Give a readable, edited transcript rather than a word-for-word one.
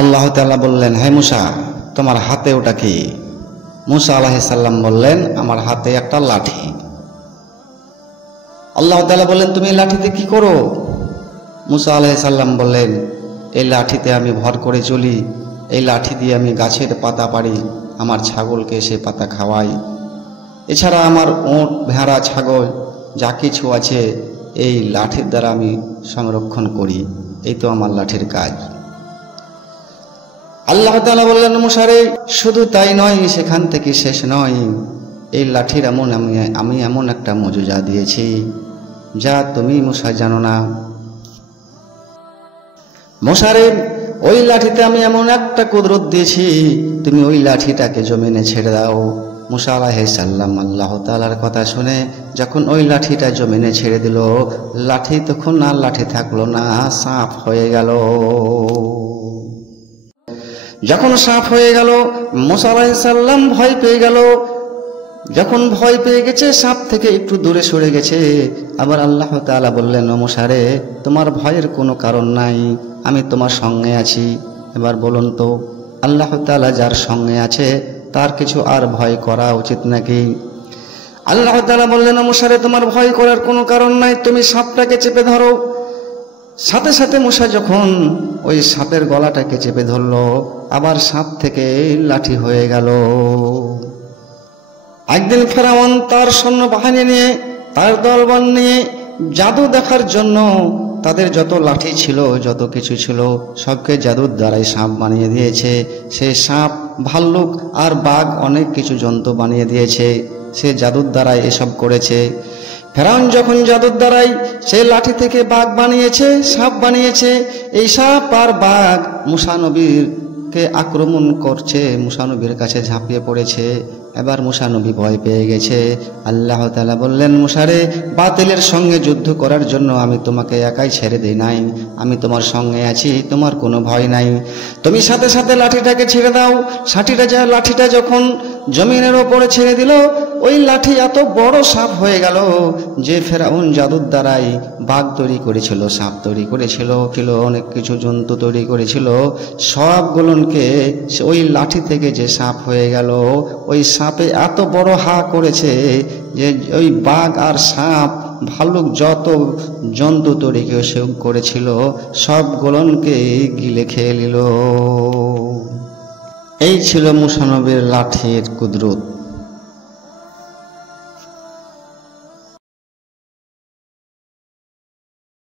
আল্লাহ তাআলা বললেন, হে মুসা, তোমার হাতে ওটা কি? মুসা আলাইহিস সালাম বললেন, আমার হাতে একটা লাঠি। আল্লাহ তাআলা বললেন, তুমি এই লাঠিতে কি করো? মুসা আলাইহিস সালাম বললেন, এই লাঠিতে আমি ভর করে চলি, এই লাঠি দিয়ে আমি গাছের পাতা পাড়ি, আমার ছাগলকে সে পাতা খাওয়াই। এছাড়া আমার ওঁট, ভেড়া, ছাগল যা কিছু আছে এই লাঠির দ্বারা আমি সংরক্ষণ করি। এই তো আমার লাঠির কাজ। আল্লাহ তাআলা বললেন, মুসা রে, শুধু তাই নয়, সেখান থেকে শেষ নয়, এই লাঠির আমি এমন একটা মজুজা দিয়েছি যা তুমি মুসা জানো না। মুসা রে, ওই লাঠিতে আমি এমন একটা কুদরত দিয়েছি, তুমি ওই লাঠিটাকে জমিনে ছেড়ে দাও। মুসা আলাইহিস সালাম আল্লাহ তাআলার কথা শুনে যখন ওই লাঠিটা জমিনে ছেড়ে দিল, লাঠি তখন আর লাঠি থাকলো না, সাপ হয়ে গেল। যখন সাপ হয়ে গেল, মুসা আলাইহিস সালাম ভয় পেয়ে গেল। যখন ভয় পেয়ে গেছে, সাপ থেকে একটু দূরে সরে গেছে, আবার আল্লাহ তাআলা বললেন, ও মুসা রে, তোমার ভয়ের কোনো কারণ নাই, আমি তোমার সঙ্গে আছি। এবার বলুন তো, আল্লাহ তাআলা যার সঙ্গে আছে তার কিছু আর ভয় করা উচিত নাকি? আল্লাহ তাআলা বললেন, ও মুসা রে, তোমার ভয় করার কোনো কারণ নাই, তুমি সাপটাকে চেপে ধরো। সাথে সাথে মুসা যখন ওই সাপের গলাটাকে চেপে ধরলো, আবার সাপ থেকে লাঠি হয়ে গেল। একদিন ফেরাউন তার সৈন্যবাহিনী নিয়ে, তার দলবল নিয়ে জাদু দেখার জন্য তাদের যত লাঠি ছিল, যত কিছু ছিল, সবকে জাদুর দ্বারাই সাপ বানিয়ে দিয়েছে। সে সাপ, ভাল্লুক আর বাঘ অনেক কিছু জন্তু বানিয়ে দিয়েছে, সে জাদুর দ্বারাই এসব করেছে। ফেরাউন যখন জাদুর দ্বারাই সে লাঠি থেকে বাঘ বানিয়েছে, সাপ বানিয়েছে, এই সাপ আর বাঘ মুসা নবীকে আক্রমণ করছে, মুসা নবীর কাছে ঝাঁপিয়ে পড়েছে। এবার মুসা নবী ভয় পেয়ে গেছে। আল্লাহ তাআলা বললেন, মুসা রে, বাতিলের সঙ্গে যুদ্ধ করার জন্য আমি তোমাকে একাই ছেড়ে দেই নাই, আমি তোমার সঙ্গে আছি, তোমার কোনো ভয় নাই। তুমি সাথে সাথে লাঠিটাকে ছেড়ে দাও। লাঠিটা যখন জমিনের ওপরে ছেড়ে দিল, ওই লাঠি এত বড় সাপ হয়ে গেল যে ফেরাউন জাদুর দ্বারাই বাঘ তৈরি করেছিল, সাপ তৈরি করেছিল, অনেক কিছু জন্তু তৈরি করেছিল, সবগুলোকে ওই লাঠি থেকে যে সাপ হয়ে গেল, ওই সাপে এত বড় হা করেছে যে ওই বাঘ আর সাপ, ভাল্লুক যত জন্তু তৈরি করেছিল সবগুলোকে গিলে খেয়ে নিল। এই ছিল মুসা নবীর লাঠির কুদরত।